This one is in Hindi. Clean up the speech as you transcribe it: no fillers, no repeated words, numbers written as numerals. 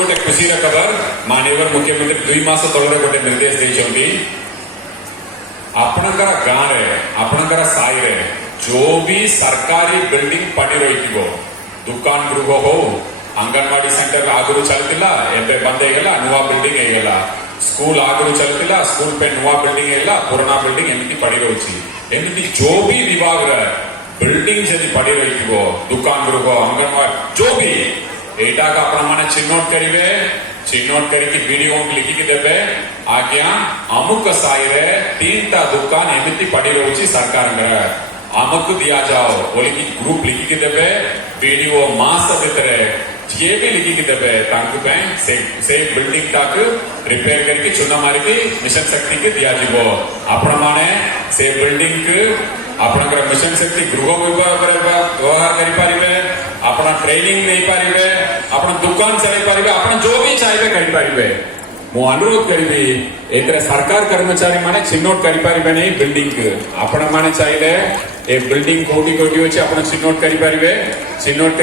गोटे खुशी खबर माननीय मुख्यमंत्री 2 मास तौर गोटे निर्देश देते आपणकर गाँव आपणकर साई रे जो भी सरकारी बिल्डिंग पड़ी रही दुकान गृह हो अंगनवाड़ी सेंटर आगुरी चलता एवं बंद होगा नुआ बिल्डिंग होगा स्कूल आगुरी चलता स्कूल पे नुआ बिल्डिंग होगा पुराना बिल्डिंग एमती पड़ी रही एमती जो भी विभाग बिल्डिंग जब पड़ी रही दुकान गृह अंगनवाड़ी जो भी एटा का अपना माने चिन्होट करेंगे चिन्होट करके वीडियो लिखिकी देवे आज्ञा अमुक साई रे 3टा दुकान एमती पड़ी रही सरकार आमको दिया जाओ बोली कि ग्रुप लिखिकी देवे वीडियो मास भितर जी भी लिखिकी देवे से बिल्डिंग तक रिपेयर करके चुना मारिकी मिशन शक्ति के दिया जीवो आपण माने से बिल्डिंग आपणकर मिशन शक्ति गृह व्यवहार करि पारिबे अपना ट्रेनिंग नहीं पारिबे अपना दुकान चलाई पारिबे अपना जो भी चाहिए करि पारिबे मु अनुरोध करिबी एतरे सरकार कर्मचारी माने चिन्होट करि पारिबे नहीं बिल्डिंग आपण माने चाहिए ए बिल्डिंग कोटी कोटी अछि आपण चिन्होट करि पारिबे चिन्होट